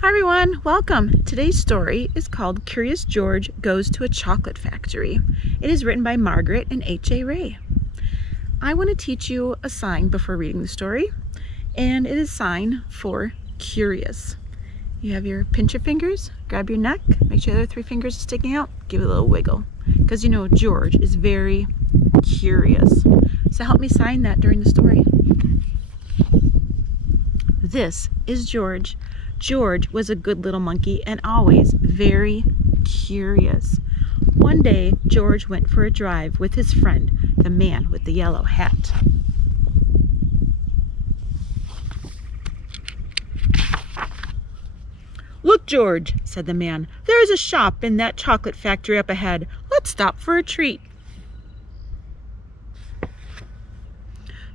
Hi everyone, welcome. Today's story is called Curious George Goes to a Chocolate Factory. It is written by Margret and H.A. Ray. I want to teach you a sign before reading the story, and it is a sign for curious. You have your pinch your fingers, grab your neck, make sure the 3 fingers are sticking out, give it a little wiggle. Because you know George is very curious. So help me sign that during the story. This is George. George was a good little monkey and always very curious. One day, George went for a drive with his friend, the man with the yellow hat. "Look, George," said the man, "there is a shop in that chocolate factory up ahead. Let's stop for a treat."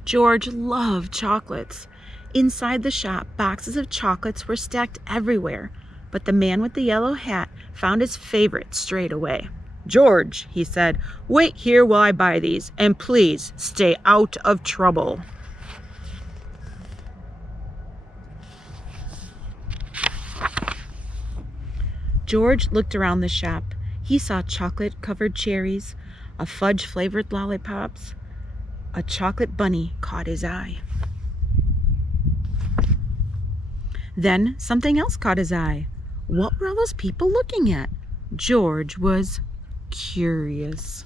George loved chocolates. Inside the shop, boxes of chocolates were stacked everywhere, but the man with the yellow hat found his favorite straight away. "George," he said, "wait here while I buy these, and please stay out of trouble." George looked around the shop. He saw chocolate-covered cherries, a fudge-flavored lollipops. A chocolate bunny caught his eye. Then something else caught his eye. What were all those people looking at? George was curious.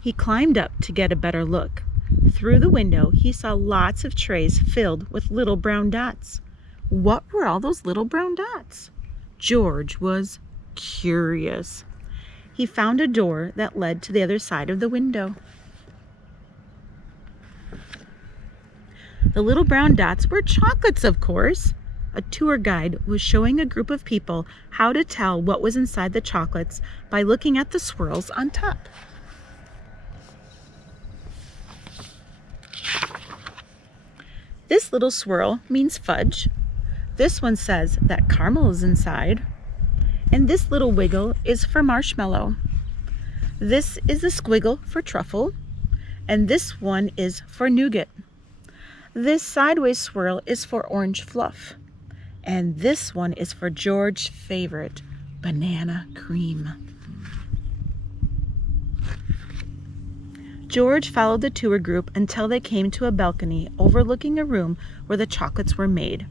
He climbed up to get a better look. Through the window, he saw lots of trays filled with little brown dots. What were all those little brown dots? George was curious. He found a door that led to the other side of the window. The little brown dots were chocolates, of course. A tour guide was showing a group of people how to tell what was inside the chocolates by looking at the swirls on top. This little swirl means fudge. This one says that caramel is inside. And this little wiggle is for marshmallow. This is a squiggle for truffle. And this one is for nougat. This sideways swirl is for orange fluff. And this one is for George's favorite, banana cream. George followed the tour group until they came to a balcony overlooking a room where the chocolates were made.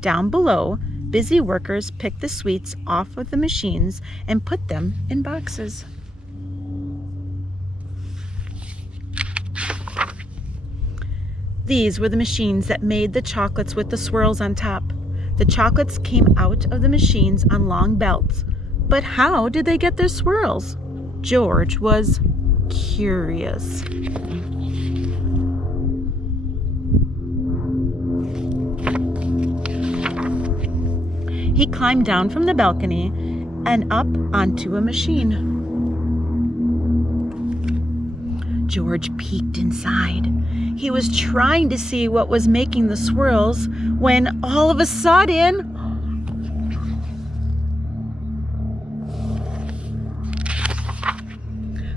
Down below, busy workers picked the sweets off of the machines and put them in boxes. These were the machines that made the chocolates with the swirls on top. The chocolates came out of the machines on long belts. But how did they get their swirls? George was curious. He climbed down from the balcony and up onto a machine. George peeked inside. He was trying to see what was making the swirls when all of a sudden,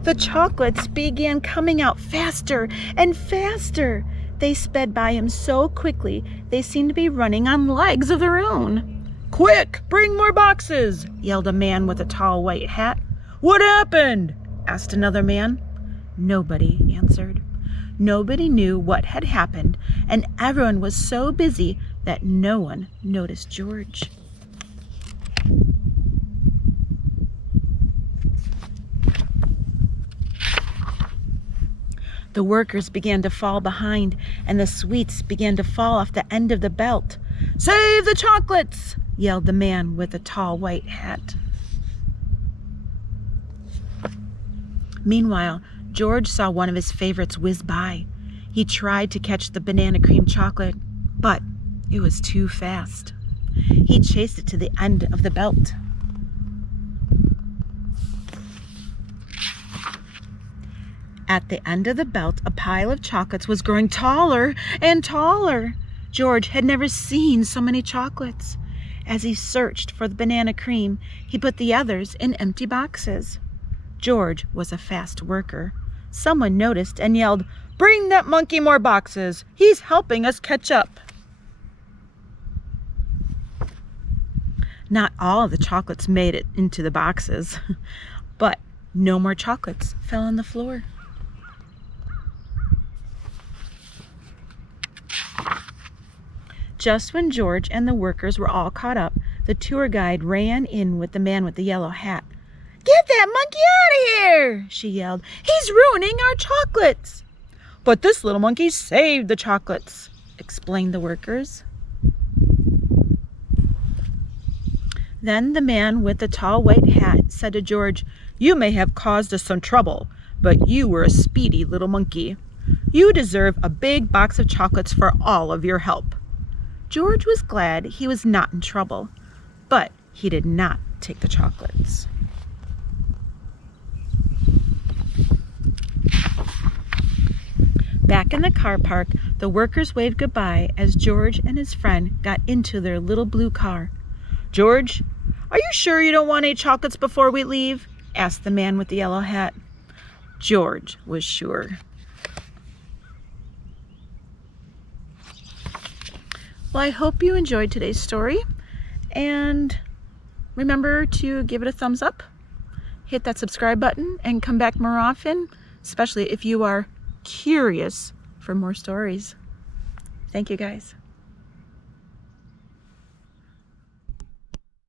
the chocolates began coming out faster and faster. They sped by him so quickly they seemed to be running on legs of their own. "Quick, bring more boxes!" yelled a man with a tall white hat. "What happened?" asked another man. Nobody answered. Nobody knew what had happened, and everyone was so busy that no one noticed George. The workers began to fall behind, and the sweets began to fall off the end of the belt. "Save the chocolates!" yelled the man with the tall white hat. Meanwhile, George saw one of his favorites whiz by. He tried to catch the banana cream chocolate, but it was too fast. He chased it to the end of the belt. At the end of the belt, a pile of chocolates was growing taller and taller. George had never seen so many chocolates. As he searched for the banana cream, he put the others in empty boxes. George was a fast worker. Someone noticed and yelled, "Bring that monkey more boxes! He's helping us catch up!" Not all of the chocolates made it into the boxes, but no more chocolates fell on the floor. Just when George and the workers were all caught up, the tour guide ran in with the man with the yellow hat. "Get that monkey out of here!" she yelled. "He's ruining our chocolates!" "But this little monkey saved the chocolates," explained the workers. Then the man with the tall white hat said to George, "You may have caused us some trouble, but you were a speedy little monkey. You deserve a big box of chocolates for all of your help." George was glad he was not in trouble, but he did not take the chocolates. Back in the car park, the workers waved goodbye as George and his friend got into their little blue car. "George, are you sure you don't want any chocolates before we leave?" asked the man with the yellow hat. George was sure. Well, I hope you enjoyed today's story, and remember to give it a thumbs up, hit that subscribe button, and come back more often, especially if you are curious for more stories. Thank you, guys.